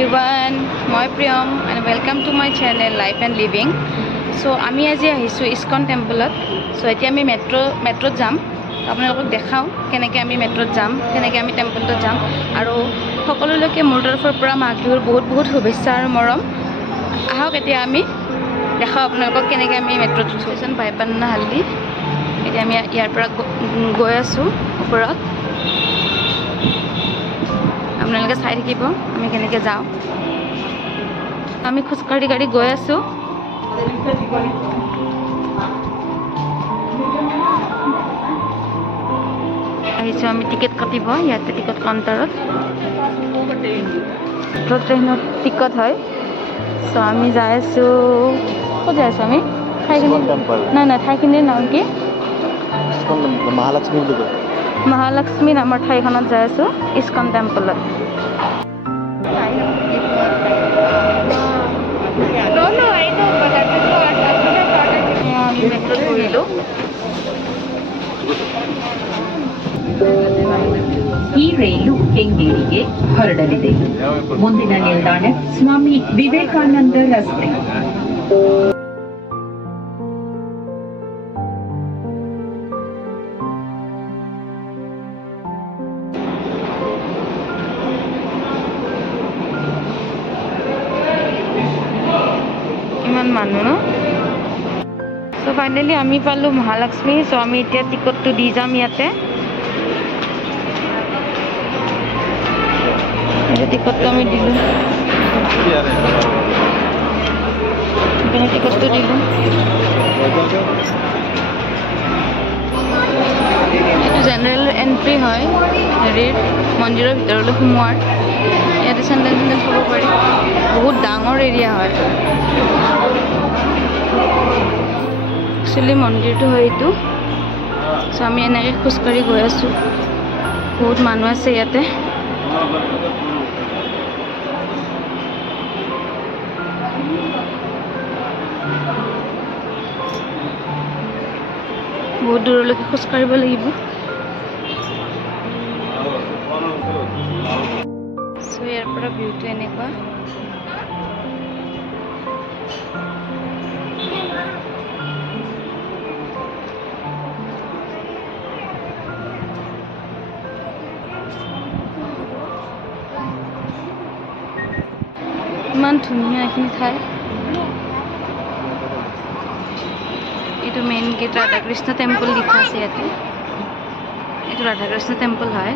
everyone, মই Priyam and welcome to my channel Life and Living. So আমি আজি আহিছো ইস্কন টেম্পলত. So এতিয়া আমি মেট্ৰত যাম. আপোনালোকক দেখাও কেনেকৈ আমি মেট্ৰত যাম, কেনেকৈ আমি টেম্পলত যাম আৰু সকলোলৈকে মোৰ তৰফৰ পৰা মাঘ বিহুৰ বহুত শুভেচ্ছা আৰু মৰম। আহক এতিয়া আমি দেখাও আপোনালোকক কেনেকৈ আমি মেট্ৰত ষ্টেচন বাইপান্না হাল্দি। এতিয়া আমি ইয়াৰ পৰা গৈ আছো ওপৰত। আপোনালোকে চাই থাকিব আমি কেনেকৈ যাওঁ। আমি খোজকাঢ়ি গৈ আছোঁ। আহিছোঁ আমি টিকেট কাটিব ইয়াতে টিকট কাউণ্টাৰত। ট্ৰেইনত টিকট হয়। চ' আমি যাই আছোঁ। ক'ত যাই আছোঁ আমি? ঠাইখিনি নাই ঠাইখিনিৰ নাম কি? মহালক্ষ্মী বুলি কয়। মহালক্ষ্মী নামৰ ঠাইখনত যাই আছোঁ, ইস্কন টেম্পলত। আমি মেট্ৰত বহিলোঁ। ಈ ರೈಲು ಕೆಂಗೇರಿಗೆ ಹೊರಡಲಿದೆ. ಮುಂದಿನ ನಿಲ್ದಾಣ ಸ್ವಾಮಿ ವಿವೇಕಾನಂದ ರಸ್ತೆ. ইমান মানুহ ন? চ' ফাইনেলি আমি পালোঁ মহালক্ষ্মী। চ' আমি এতিয়া টিকটটো দি যাম ইয়াতে। টিকটটো আমি দিলোঁ, টিকটটো দিলোঁ। এইটো জেনেৰেল এণ্ট্ৰি হয় হেৰিৰ মন্দিৰৰ ভিতৰলৈ সোমোৱাৰ। ইয়াতে চেণ্ডেল থ'ব পাৰি। বহুত ডাঙৰ এৰিয়া হয়। একচুৱেলি মন্দিৰটো হয় এইটো। চ' আমি এনেকৈ খোজকাঢ়ি গৈ আছোঁ। বহুত মানুহ আছে ইয়াতে। বহুত দূৰলৈকে খোজকাঢ়িব লাগিব। চ' ইয়াৰ পৰা ভিউটো এনেকুৱা। ইমান ধুনীয়া এইখিনি ঠাই। এইটো মেইন গেট ৰাধাকৃষ্ণ টেম্পল লিখা আছে ইয়াতে। এইটো ৰাধাকৃষ্ণ টেম্পল হয়।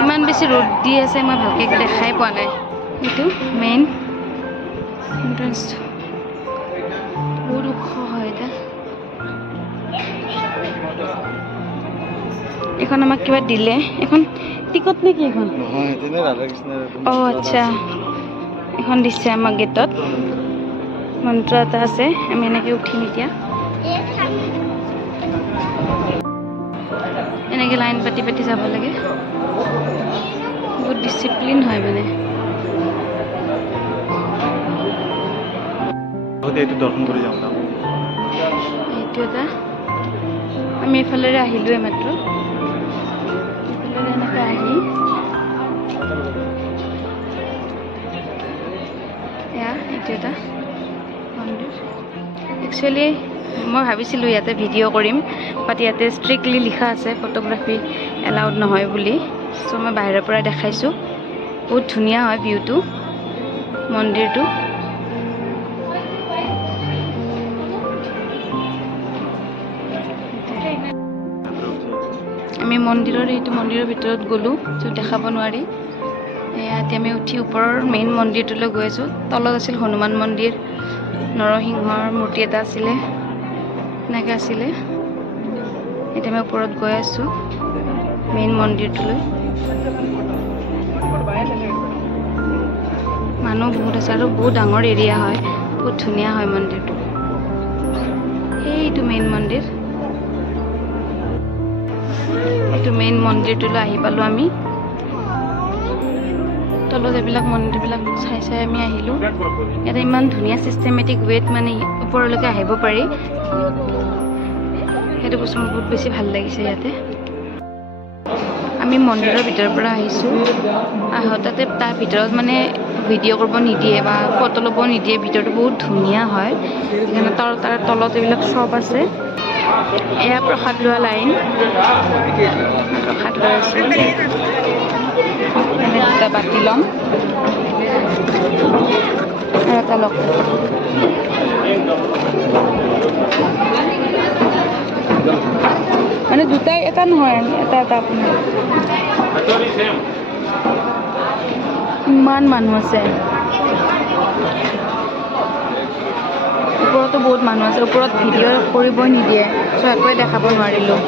ইমান বেছি ৰ'দ দি আছে মই ভালকৈ দেখাই পোৱা নাই। এইটো মেইন এণ্ট্ৰেঞ্চটো। বহুত ওখ হয় এতিয়া। এখন আমাক কিবা দিলে। এখন টিকট নে কি এখন? অঁ আচ্ছা, এখন দিছে আমাক গেটত। মন্ত্ৰ এটা আছে। আমি এনেকৈ উঠিম এতিয়া। এনেকৈ লাইন পাতি যাব লাগে। বহুত ডিচিপ্লিন হয় মানে। এইটো এটা আমি এইফালেৰে আহিলোঁ মাত্ৰ। এইফালেৰে এনেকৈ আহি এইটো এটা মন্দিৰ। একচুৱেলি মই ভাবিছিলোঁ ইয়াতে ভিডিঅ' কৰিম, বাট ইয়াতে ষ্ট্ৰিক্টলি লিখা আছে ফটোগ্ৰাফী এলাউড নহয় বুলি। চ' মই বাহিৰৰ পৰা দেখাইছোঁ। বহুত ধুনীয়া হয় ভিউটো, মন্দিৰটো। আমি মন্দিৰৰ ভিতৰত গ'লোঁ, য'ত দেখাব নোৱাৰি। ইয়াতে আমি উঠি ওপৰৰ মেইন মন্দিৰটোলৈ গৈ আছোঁ। তলত আছিল হনুমান মন্দিৰ, নৰসিংহৰ মূৰ্তি এটা আছিলে, এনেকৈ আছিলে। এতিয়া আমি ওপৰত গৈ আছোঁ মেইন মন্দিৰটোলৈ। মানুহ বহুত আছে আৰু বহুত ডাঙৰ এৰিয়া হয়। বহুত ধুনীয়া হয় মন্দিৰটো। সেইটো মেইন মন্দিৰ। এইটো মেইন মন্দিৰটোলৈ আহি পালোঁ আমি। তলত এইবিলাক মন্দিৰবিলাক চাই আমি আহিলোঁ। ইয়াতে ইমান ধুনীয়া চিষ্টেমেটিক ৱেত মানে ওপৰলৈকে আহিব পাৰি। সেইটো বস্তু মোৰ বহুত বেছি ভাল লাগিছে ইয়াতে। আমি মন্দিৰৰ ভিতৰৰ পৰা আহিছোঁ আহোঁতে তাৰ ভিতৰত মানে ভিডিঅ' কৰিব নিদিয়ে বা ফটো ল'ব নিদিয়ে ভিতৰটো বহুত ধুনীয়া হয় সেইকাৰণে তাৰ তলত এইবিলাক শ্বপ আছে এয়া প্ৰসাদ লোৱা লাইন প্ৰসাদ লৈ আছোঁ এনে দুটা বাতি ল'ম আৰু এটা লগ মানে দুটাই এটা নহয় এটা আপোনাৰ ইমান মানুহ আছে ওপৰতো বহুত মানুহ আছে ওপৰত ভিডিঅ' কৰিবই নিদিয়ে চ' একোৱে দেখাব নোৱাৰিলোঁ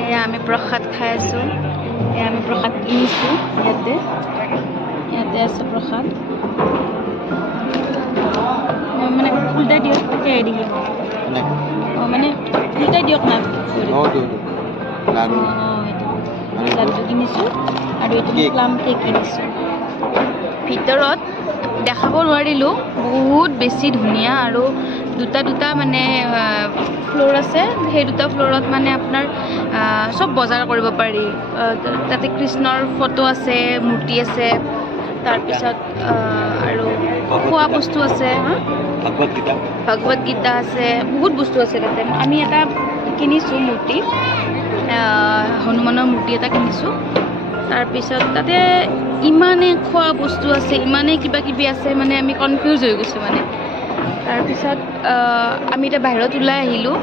এয়া আমি প্ৰসাদ খাই আছোঁ এয়া আমি প্ৰসাদ কিনিছোঁ ইয়াতে আছে প্ৰসাদ মানে উল্টাই দিয়ক কেৰাই দিবি অঁ মানে উল্টাই দিয়ক না লাড্ডু কিনিছোঁ আৰু এইটো প্লাম কেক কিনিছোঁ ভিতৰত দেখাব নোৱাৰিলোঁ বহুত বেছি ধুনীয়া আৰু দুটা মানে ফ্ল'ৰ আছে সেই দুটা ফ্ল'ৰত মানে আপোনাৰ চব বজাৰ কৰিব পাৰি তাতে কৃষ্ণৰ ফটো আছে মূৰ্তি আছে তাৰপিছত আৰু খোৱা বস্তু আছে ভগৱত গীতা আছে বহুত বস্তু আছে তাতে আমি এটা কিনিছোঁ মূৰ্তি হনুমানৰ মূৰ্তি এটা কিনিছোঁ তাৰপিছত তাতে ইমানেই খোৱা বস্তু আছে ইমানেই কিবা কিবি আছে মানে আমি কনফিউজ হৈ গৈছোঁ মানে তাৰপিছত আমি এতিয়া বাহিৰত ওলাই আহিলোঁ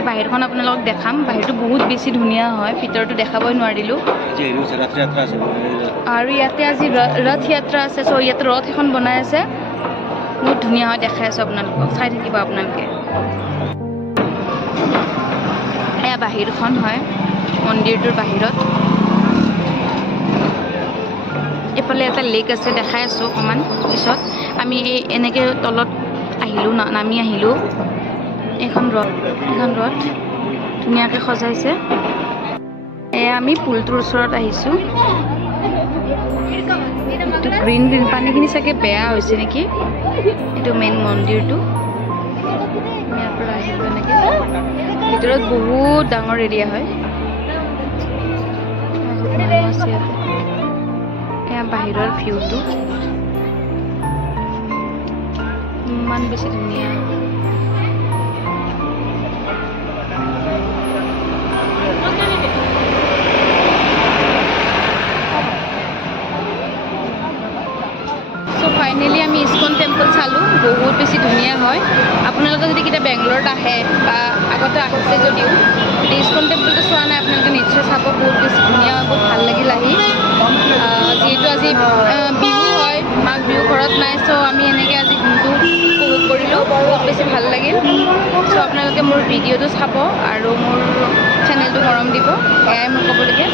বাহিৰখন আপোনালোকক দেখাম বাহিৰটো বহুত বেছি ধুনীয়া হয় ভিতৰতো দেখাবই নোৱাৰিলোঁ আৰু ইয়াতে আজি ৰথ যাত্ৰা আছে চ' ইয়াতে ৰথ এখন বনাই আছে বহুত ধুনীয়া হয় দেখাই আছোঁ আপোনালোকক চাই থাকিব আপোনালোকে এয়া বাহিৰখন হয় মন্দিৰটোৰ বাহিৰত এইফালে এটা লেক আছে দেখাই আছোঁ অকণমান পিছত আমি এনেকৈ তলত আহিলোঁ নামি আহিলোঁ এইখন ৰথ ধুনীয়াকৈ সজাইছে এয়া আমি পুলটোৰ ওচৰত আহিছোঁ এইটো গ্ৰীণ পানীখিনি চাগে বেয়া হৈছে নেকি এইটো মেইন মন্দিৰটো ইয়াৰ পৰা আহিলোঁ এনেকৈ ভিতৰত বহুত ডাঙৰ এৰিয়া হয় মানুহ আছে ইয়াতে এয়া বাহিৰৰ ভিউটো ইমান বেছি ধুনীয়া ফাইনেলি আমি ইস্কন টেম্পল চালোঁ বহুত বেছি ধুনীয়া হয় আপোনালোকে যদি কেতিয়া বেংগলোৰত আহে বা আগতে আহিছে যদিও ইস্কন টেম্পলটো চোৱা নাই আপোনালোকে নিশ্চয় চাব বহুত বেছি ধুনীয়া হয় বহুত ভাল লাগিল আহি যিহেতু আজি বিহু হয় মাঘ বিহু ঘৰত নাই চ' আমি এনেকৈ আজি দিনটো উপভোগ কৰিলোঁ বহুত বেছি ভাল লাগিল চ' আপোনালোকে মোৰ ভিডিঅ'টো চাব আৰু মোৰ চেনেলটো মৰম দিব এয়াই মোৰ ক'বলগীয়া